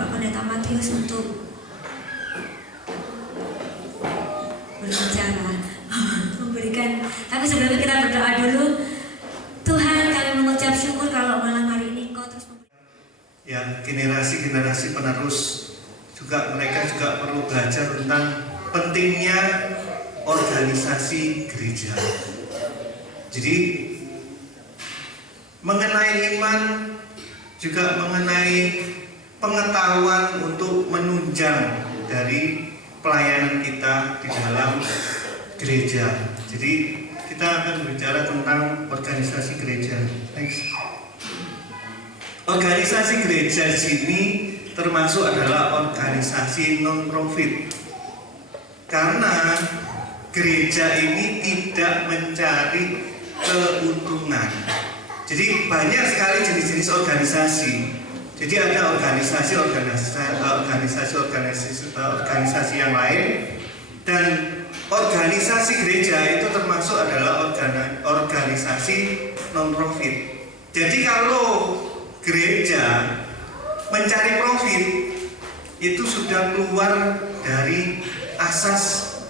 Bapak Pendeta Matius untuk berbicara, memberikan. Tapi sebelumnya kita berdoa dulu. Tuhan, kami mengucap syukur kalau malam hari ini Engkau terus ya, generasi-generasi penerus juga, mereka juga perlu belajar tentang pentingnya organisasi gereja. Jadi mengenai iman, juga mengenai pengetahuan untuk menunjang dari pelayanan kita di dalam gereja. Jadi kita akan berbicara tentang organisasi gereja. Next. Organisasi gereja sini termasuk adalah organisasi non-profit, karena gereja ini tidak mencari keuntungan. Jadi banyak sekali jenis-jenis organisasi. Jadi ada organisasi yang lain, dan organisasi gereja itu termasuk adalah organisasi non-profit. Jadi kalau gereja mencari profit, itu sudah keluar dari asas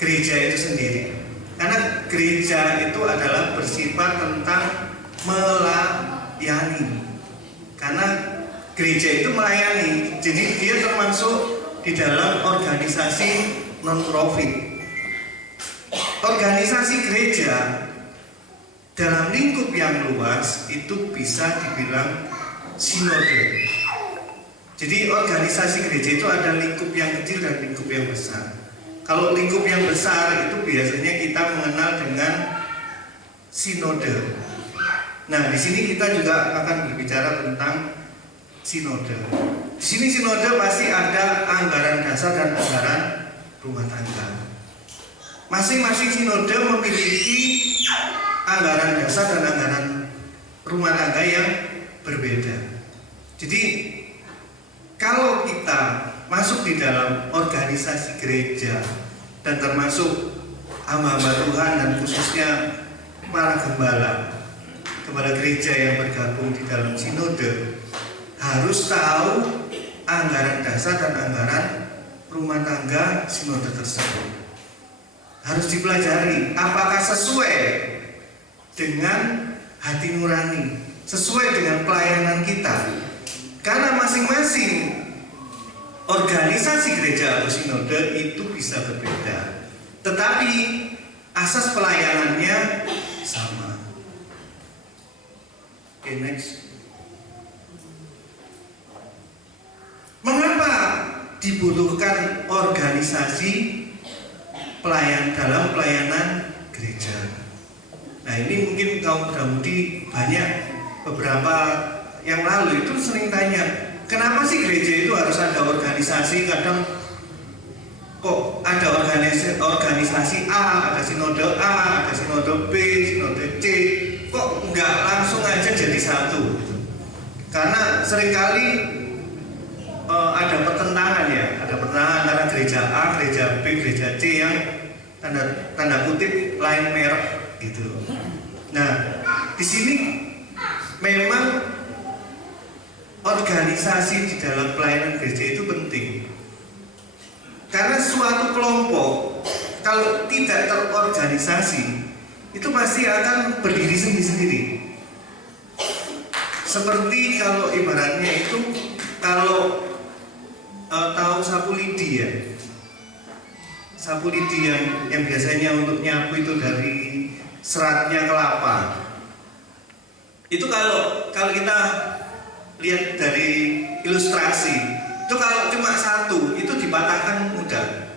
gereja itu sendiri. Karena gereja itu adalah bersifat tentang melayani. Karena gereja itu melayani, jadi dia termasuk di dalam organisasi non-profit. Organisasi gereja dalam lingkup yang luas itu bisa dibilang sinode. Jadi organisasi gereja itu ada lingkup yang kecil dan lingkup yang besar. Kalau lingkup yang besar itu biasanya kita mengenal dengan sinode. Nah, di sini kita juga akan berbicara tentang sinode. Di sini sinode pasti ada anggaran dasar dan anggaran rumah tangga. Masing-masing sinode memiliki anggaran dasar dan anggaran rumah tangga yang berbeda. Jadi kalau kita masuk di dalam organisasi gereja dan termasuk hamba-hamba Tuhan dan khususnya para gembala gereja yang bergabung di dalam sinode, harus tahu anggaran dasar dan anggaran rumah tangga sinode tersebut. Harus dipelajari apakah sesuai dengan hati nurani, sesuai dengan pelayanan kita. Karena masing-masing organisasi gereja atau sinode itu bisa berbeda, tetapi asas pelayanannya sama. Oke, next. Mengapa dibutuhkan organisasi dalam pelayanan gereja? Nah, ini mungkin kaum muda-mudi banyak, beberapa yang lalu itu sering tanya, kenapa sih gereja itu harus ada organisasi? Kadang kok ada organisasi A, ada sinode A, ada sinode B, sinode C, kok nggak langsung aja jadi satu? Karena seringkali ada pertentangan ya, ada pertentangan antara gereja A, gereja B, gereja C yang tanda kutip lain merek gitu. Nah, di sini memang organisasi di dalam pelayanan gereja itu penting. Karena suatu kelompok kalau tidak terorganisasi itu pasti akan berdiri sendiri-sendiri. Seperti kalau ibaratnya itu, kalau tahu sapu lidi ya, sapu lidi yang biasanya untuk nyapu itu dari seratnya kelapa. Itu kalau kita lihat dari ilustrasi, itu kalau cuma satu itu dipatahkan mudah.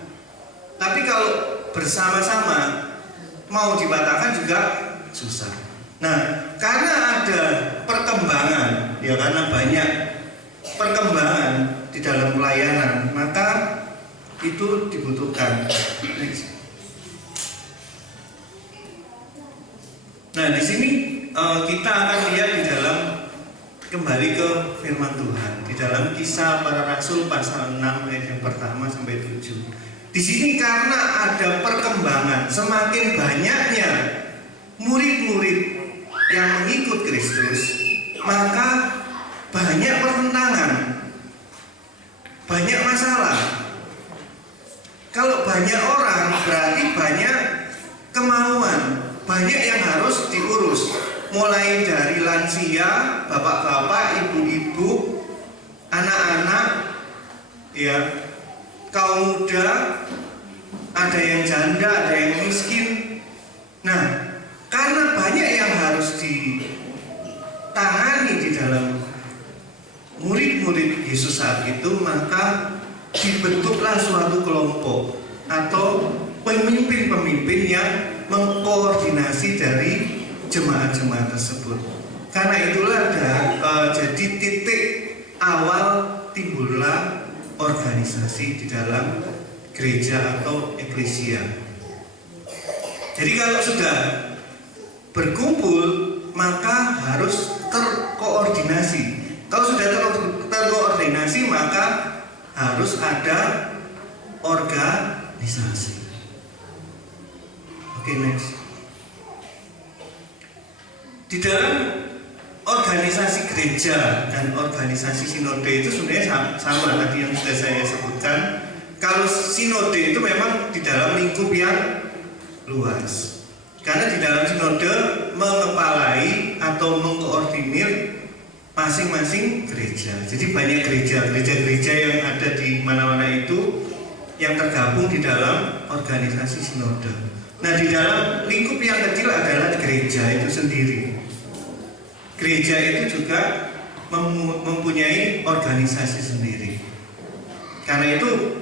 Tapi kalau bersama-sama mau dipatahkan juga susah. Nah, karena ada perkembangan, ya karena banyak perkembangan di dalam pelayanan, maka itu dibutuhkan. Nah, di sini kita akan lihat di dalam, kembali ke firman Tuhan di dalam Kisah Para Rasul pasal 6 ayat yang pertama sampai 7. Di sini karena ada perkembangan, semakin banyaknya murid-murid yang mengikut Kristus, maka banyak pertentangan banyak masalah. Kalau banyak orang berarti banyak kemauan, banyak yang harus diurus. Mulai dari lansia, bapak-bapak, ibu-ibu, anak-anak, ya, kaum muda, ada yang janda, ada yang miskin. Nah, karena banyak yang harus ditangani di dalam murid-murid Yesus saat itu, maka dibentuklah suatu kelompok atau pemimpin-pemimpin yang mengkoordinasi dari jemaat-jemaat tersebut. Karena itulah jadi titik awal timbullah organisasi di dalam gereja atau eklesia. Jadi kalau sudah berkumpul maka harus terkoordinasi. Kalau sudah terkoordinasi maka harus ada organisasi. Oke, next. Di dalam organisasi gereja dan organisasi sinode itu sebenarnya sama tadi yang sudah saya sebutkan. Kalau sinode itu memang di dalam lingkup yang luas. Karena di dalam sinode mengepalai atau mengkoordinir masing-masing gereja. Jadi banyak gereja-gereja yang ada di mana-mana itu yang tergabung di dalam organisasi sinode. Nah, di dalam lingkup yang kecil adalah gereja itu sendiri. Gereja itu juga mempunyai organisasi sendiri. Karena itu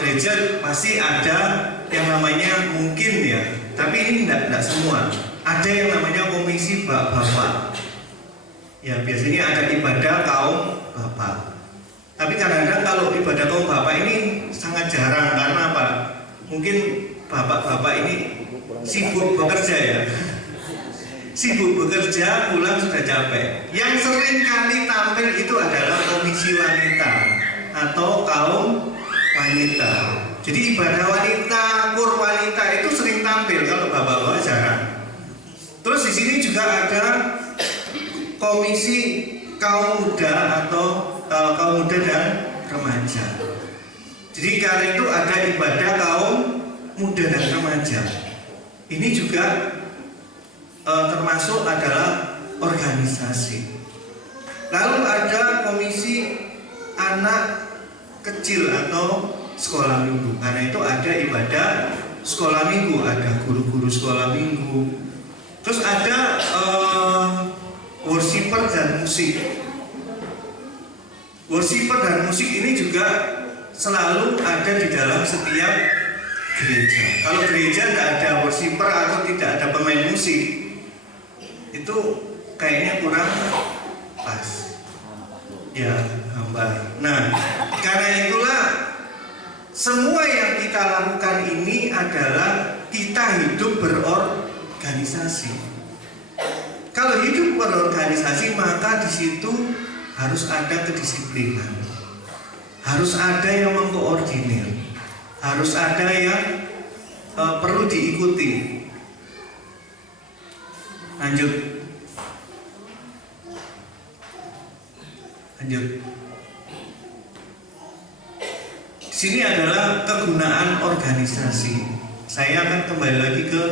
gereja pasti ada yang namanya mungkin ya, tapi ini tidak semua. Ada yang namanya komisi bapak. Ya, biasanya ada ibadah kaum bapak. Tapi kadang-kadang kalau ibadah kaum bapak ini sangat jarang. Karena apa? Mungkin bapak-bapak ini sibuk bekerja ya. Sibuk bekerja, pulang sudah capek. Yang sering kali tampil itu adalah komisi wanita atau kaum wanita. Jadi ibadah wanita, kur wanita itu sering tampil, kalau bapak-bapak jarang. Terus di sini juga ada komisi kaum muda atau kaum muda dan remaja. Jadi karena itu ada ibadah kaum muda dan remaja. Ini juga termasuk adalah organisasi. Lalu ada komisi anak kecil atau sekolah minggu. Karena itu ada ibadah sekolah minggu, ada guru-guru sekolah minggu. Terus ada worshiper dan musik. Worshiper dan musik ini juga selalu ada di dalam setiap gereja. Kalau gereja tidak ada worshiper atau tidak ada pemain musik, itu kayaknya kurang pas. Ya, hambar. Nah, karena itulah semua yang kita lakukan ini adalah kita hidup berorganisasi. Kalau hidup berorganisasi maka di situ harus ada kedisiplinan, harus ada yang mengkoordinir, harus ada yang perlu diikuti. Lanjut. Di sini adalah kegunaan organisasi. Saya akan kembali lagi ke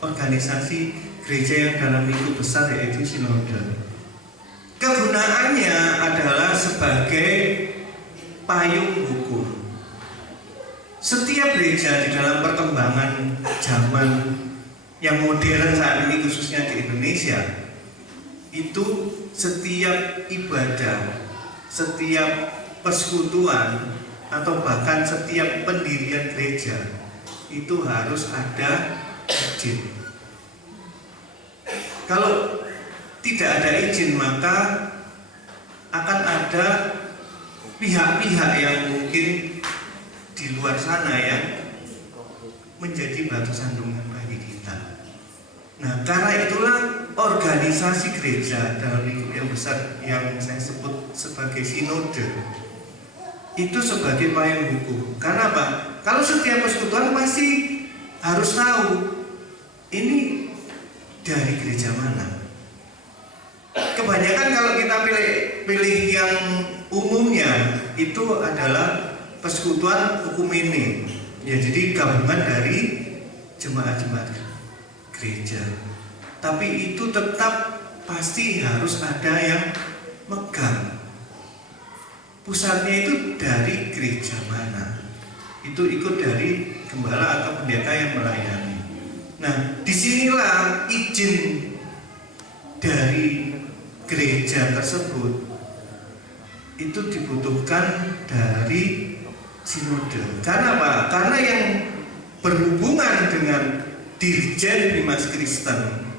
organisasi gereja yang dalam lingkup besar, yaitu sinode. Kegunaannya adalah sebagai payung hukum. Setiap gereja di dalam perkembangan zaman yang modern saat ini, khususnya di Indonesia, itu setiap ibadah, setiap persekutuan, atau bahkan setiap pendirian gereja itu harus ada izin. Kalau tidak ada izin maka akan ada pihak-pihak yang mungkin di luar sana yang menjadi batu sandungan bagi kita. Nah, karena itulah organisasi gereja dalam lingkup yang besar yang saya sebut sebagai sinode itu sebagai payung hukum. Karena apa? Kalau setiap persekutuan pasti harus tahu ini dari gereja mana. Kebanyakan kalau kita pilih yang umumnya, itu adalah persekutuan Ekumene. Ya, jadi gabungan dari jemaat-jemaat gereja. Tapi itu tetap pasti harus ada yang megang. Pusatnya itu dari gereja mana? Itu ikut dari gembala atau pendeta yang melayani. Nah, disinilah izin dari gereja tersebut itu dibutuhkan dari sinode. Karena apa? Karena yang berhubungan dengan Dirjen Bimas Kristen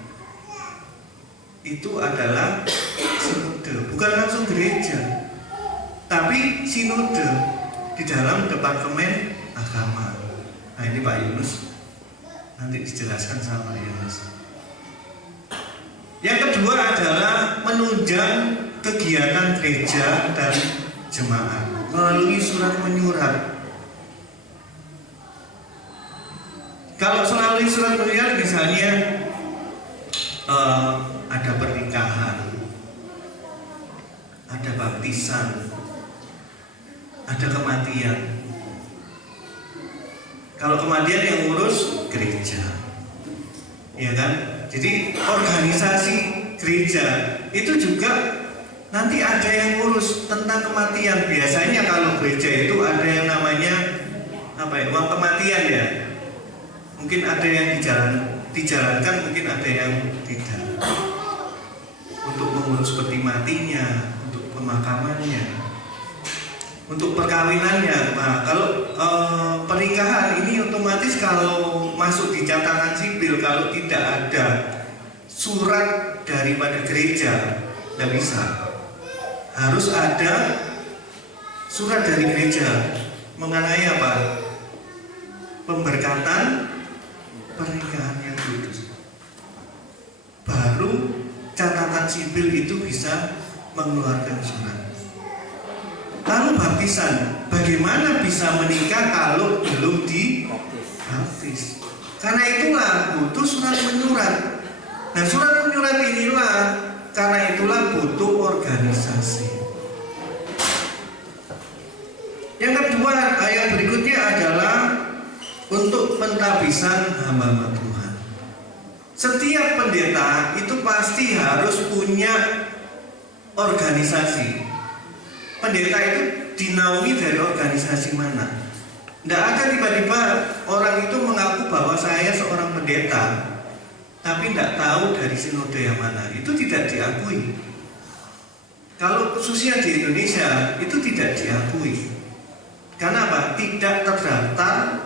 itu adalah sinode, bukan langsung gereja, tapi sinode di dalam Departemen Agama. Nah, ini Pak Yunus nanti dijelaskan sama Pak Yunus. Yang kedua adalah menunjang kegiatan gereja dan jemaat melalui surat menyurat. Kalau melalui surat menyurat misalnya ada pernikahan, ada baptisan, ada kematian. Kalau kematian yang ngurus gereja, ya kan? Jadi organisasi gereja itu juga nanti ada yang ngurus tentang kematian. Biasanya kalau gereja itu ada yang namanya uang kematian ya. Mungkin ada yang dijalankan, mungkin ada yang tidak. Untuk mengurus peti matinya, untuk pemakamannya, untuk perkawinannya. Nah, kalau pernikahan ini otomatis kalau masuk di catatan sipil, kalau tidak ada surat daripada gereja, tidak bisa. Harus ada surat dari gereja mengenai apa? Pemberkatan pernikahan yang kudus. Baru catatan sipil itu bisa mengeluarkan surat. Lalu baptisan, bagaimana bisa menikah kalau belum dibaptis? Karena itulah butuh surat menyurat. Nah, surat menyurat inilah, karena itulah butuh organisasi. Yang kedua, yang berikutnya adalah untuk pentabisan hamba-hamba Tuhan. Setiap pendeta itu pasti harus punya organisasi. Pendeta itu dinaungi dari organisasi mana? Tidak ada tiba-tiba orang itu mengaku bahwa saya seorang pendeta, tapi tidak tahu dari sinode yang mana. Itu tidak diakui. Kalau khususnya di Indonesia itu tidak diakui. Karena apa? Tidak terdaftar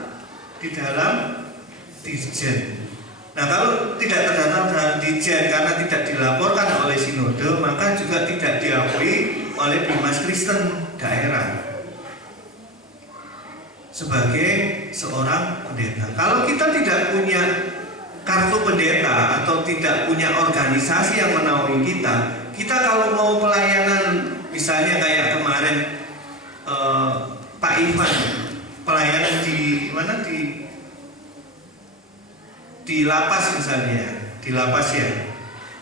di dalam Dirjen. Nah, kalau tidak terdaftar dalam Dirjen karena tidak dilaporkan oleh sinode, maka juga tidak diakui oleh Bimas Kristen daerah sebagai seorang pendeta. Kalau kita tidak punya kartu pendeta atau tidak punya organisasi yang menaungi kita kalau mau pelayanan, misalnya kayak kemarin Pak Ivan pelayanan di mana, di lapas misalnya, di lapas ya.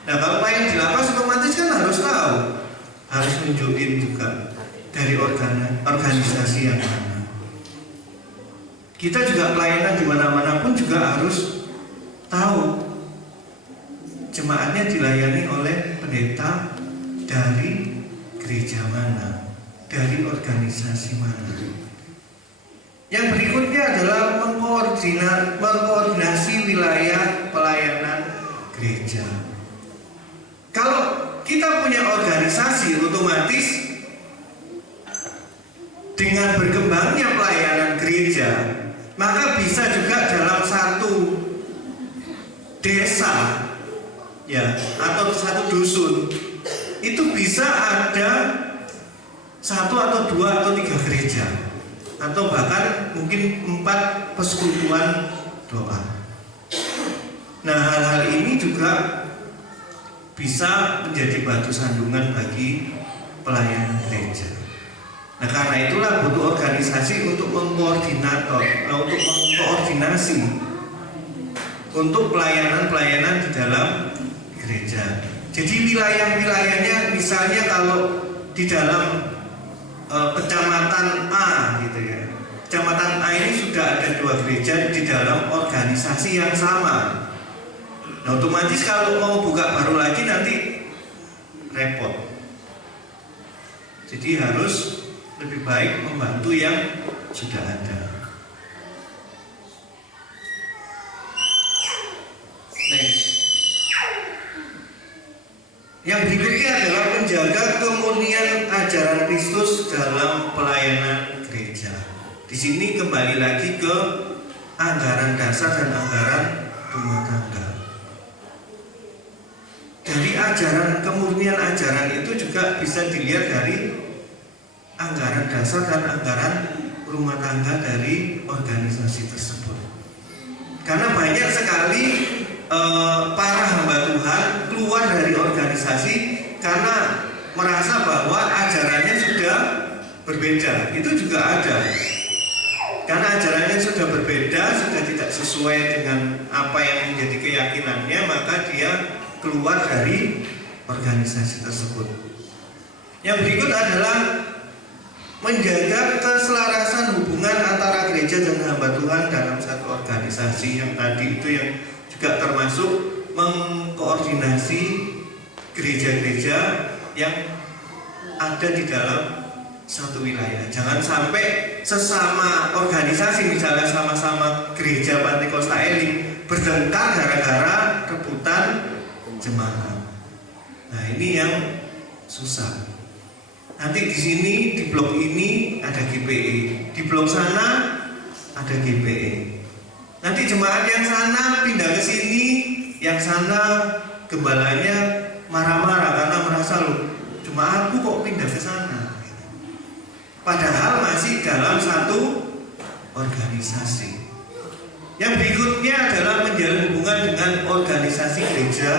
Nah, kalau pelayanan di lapas otomatis kan harus tahu, harus nunjukin juga dari organisasi yang mana. Kita juga pelayanan di mana-mana pun juga harus tahu jemaatnya dilayani oleh pendeta dari gereja mana, dari organisasi mana. Yang berikutnya adalah mengkoordinasi wilayah pelayanan gereja. Kalau kita punya organisasi, otomatis dengan berkembangnya pelayanan gereja, maka bisa juga dalam satu desa ya, atau satu dusun itu bisa ada 1 atau 2 atau 3 gereja, atau bahkan mungkin 4 persekutuan doa. Nah, hal-hal ini juga bisa menjadi batu sandungan bagi pelayanan gereja. Nah, karena itulah butuh organisasi untuk mengkoordinasi untuk pelayanan-pelayanan di dalam gereja. Jadi wilayah-wilayahnya, misalnya kalau di dalam kecamatan A gitu ya. Kecamatan A ini sudah ada 2 gereja di dalam organisasi yang sama. Nah, otomatis kalau mau buka baru lagi nanti repot. Jadi harus lebih baik membantu yang sudah ada. Next. Yang berikutnya adalah menjaga kemurnian ajaran Kristus dalam pelayanan gereja. Di sini kembali lagi ke anggaran dasar dan anggaran rumah tangga. Dari ajaran kemurnian ajaran itu juga bisa dilihat dari anggaran dasar dan anggaran rumah tangga dari organisasi tersebut. Karena banyak sekali para hamba Tuhan keluar dari organisasi karena merasa bahwa ajarannya sudah berbeda. Itu juga ada. Karena ajarannya sudah berbeda, sudah tidak sesuai dengan apa yang menjadi keyakinannya, maka dia keluar dari organisasi tersebut. Yang berikut adalah menjaga keselarasan hubungan antara gereja dan hamba Tuhan dalam satu organisasi. Yang tadi itu yang juga termasuk mengkoordinasi gereja-gereja yang ada di dalam satu wilayah. Jangan sampai sesama organisasi, misalnya sama-sama gereja Pantekosta Elim, bertengkar gara-gara rebutan jemaat. Nah, ini yang susah. Nanti di sini di blok ini ada GPE, di blok sana ada GPE. Nanti jemaat yang sana pindah ke sini, yang sana gembalanya marah-marah karena merasa loh, jemaatku kok pindah ke sana. Padahal masih dalam satu organisasi. Yang berikutnya adalah menjalin hubungan dengan organisasi gereja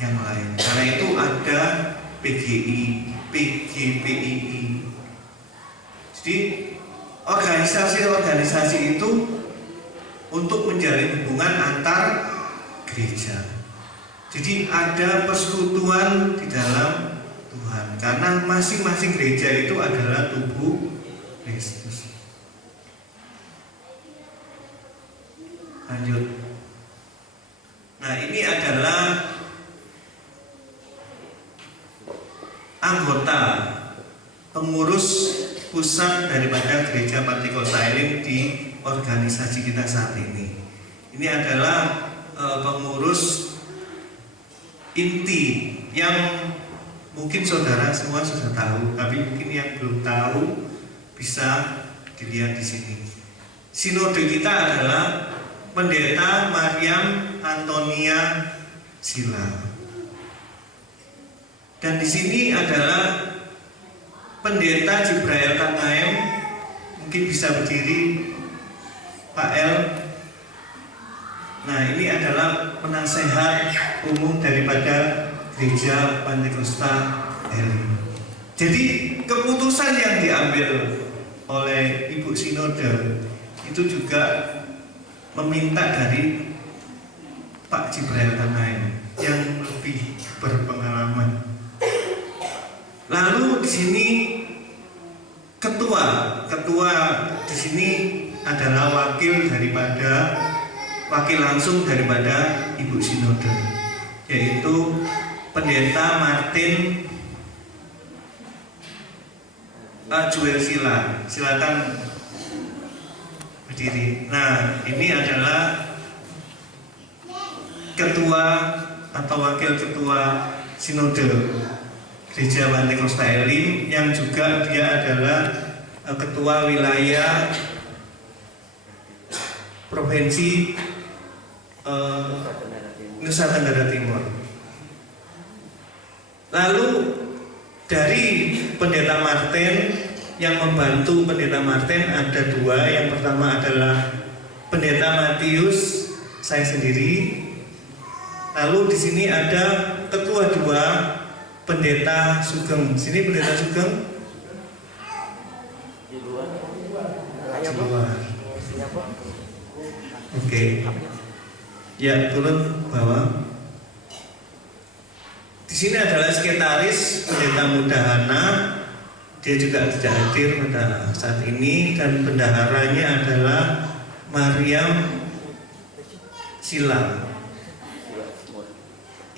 yang lain. Karena itu ada PGI, PGPII. Jadi organisasi-organisasi itu untuk menjalin hubungan antar gereja. Jadi ada persekutuan di dalam Tuhan, karena masing-masing gereja itu adalah tubuh Kristus. Lanjut. Nah, ini adalah anggota pengurus pusat daripada gereja Pantekosta Elim di organisasi kita saat ini. Ini adalah pengurus inti yang mungkin saudara semua sudah tahu, tapi mungkin yang belum tahu bisa dilihat di sini. Sinode kita adalah Pendeta Mariam Antonia Sila. Dan di sini adalah Pendeta Jibrail Tangaem, mungkin bisa berdiri Pak El. Nah, ini adalah penasehat umum daripada Gereja Pantekosta Elim. Jadi keputusan yang diambil oleh Ibu Sinode itu juga meminta dari Pak Jibrail Tangaem yang lebih berpengalaman. Lalu di sini ketua di sini adalah wakil langsung daripada Ibu Sinode, yaitu Pendeta Martin Joel Sila. Silakan berdiri. Nah, ini adalah ketua atau wakil ketua Sinode Gereja Pantekosta Elim, yang juga dia adalah ketua wilayah Provinsi Nusa Tenggara Timur. Lalu dari Pendeta Martin, yang membantu Pendeta Martin ada 2. Yang pertama adalah Pendeta Matius, saya sendiri. Lalu di sini ada ketua 2, Pendeta Sugeng. Sini Pendeta Sugeng. Di luar. Oke. Ya, turun bawah. Di sini adalah sekretaris Pendeta Mudahana, dia juga tidak hadir pada saat ini, dan bendaharanya adalah Mariam Sila.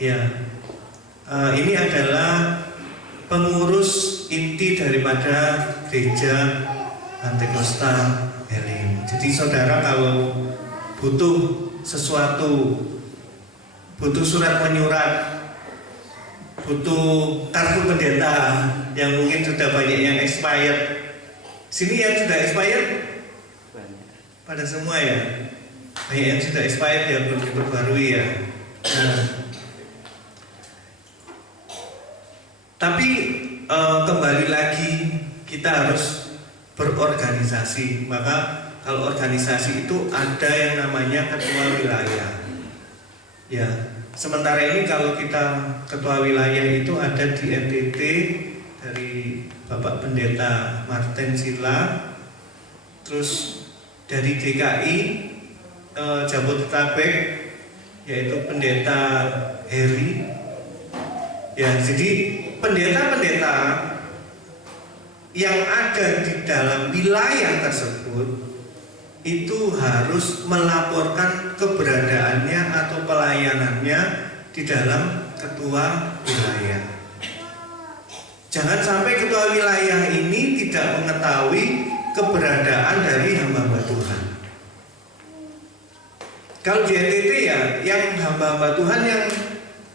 Ya, ini adalah pengurus inti daripada gereja Pantekosta Elim. Jadi saudara kalau butuh sesuatu, butuh surat menyurat, butuh kartu pendeta yang mungkin sudah banyak yang expired. Sini yang sudah expired pada semua ya. Banyak yang sudah expired yang belum diperbarui ya. Nah, tapi kembali lagi kita harus berorganisasi. Maka kalau organisasi itu ada yang namanya ketua wilayah. Ya, sementara ini kalau kita ketua wilayah itu ada di NTT dari Bapak Pendeta Martin Sila, terus dari DKI Jabodetabek yaitu Pendeta Heri. Ya, jadi pendeta-pendeta yang ada di dalam wilayah tersebut itu harus melaporkan keberadaannya atau pelayanannya di dalam ketua wilayah. Jangan sampai ketua wilayah ini tidak mengetahui keberadaan dari hamba-hamba Tuhan. Kalau di NTT ya, yang hamba-hamba Tuhan yang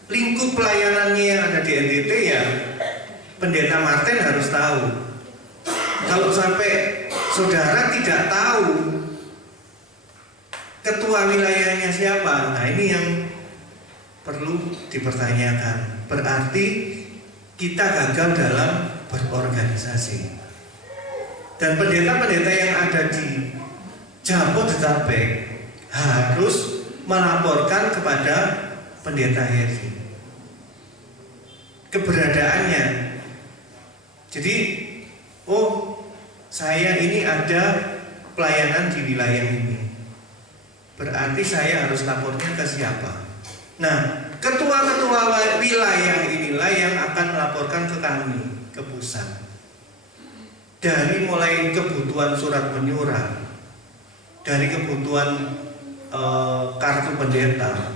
lingkup pelayanannya yang ada di NTT ya, Pendeta Martin harus tahu. Kalau sampai saudara tidak tahu ketua wilayahnya siapa, nah ini yang perlu dipertanyakan. Berarti kita gagal dalam berorganisasi. Dan pendeta-pendeta yang ada di Jabodetabek harus melaporkan kepada Pendeta Heri keberadaannya. Jadi, oh saya ini ada pelayanan di wilayah ini, berarti saya harus lapornya ke siapa? Nah, ketua-ketua wilayah inilah yang akan melaporkan ke kami, ke pusat. Dari mulai kebutuhan surat menyurat, dari kebutuhan kartu pendeta,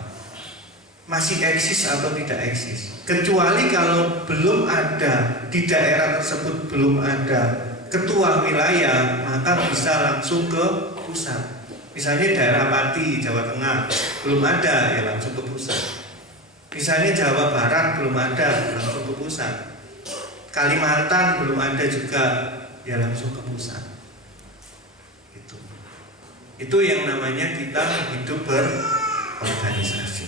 masih eksis atau tidak eksis. Kecuali kalau belum ada, di daerah tersebut belum ada ketua wilayah, maka bisa langsung ke pusat. Misalnya daerah Pati, Jawa Tengah, belum ada, ya langsung ke pusat. Misalnya Jawa Barat belum ada, langsung ke pusat. Kalimantan belum ada juga, ya langsung ke pusat. Itu yang namanya kita hidup berorganisasi.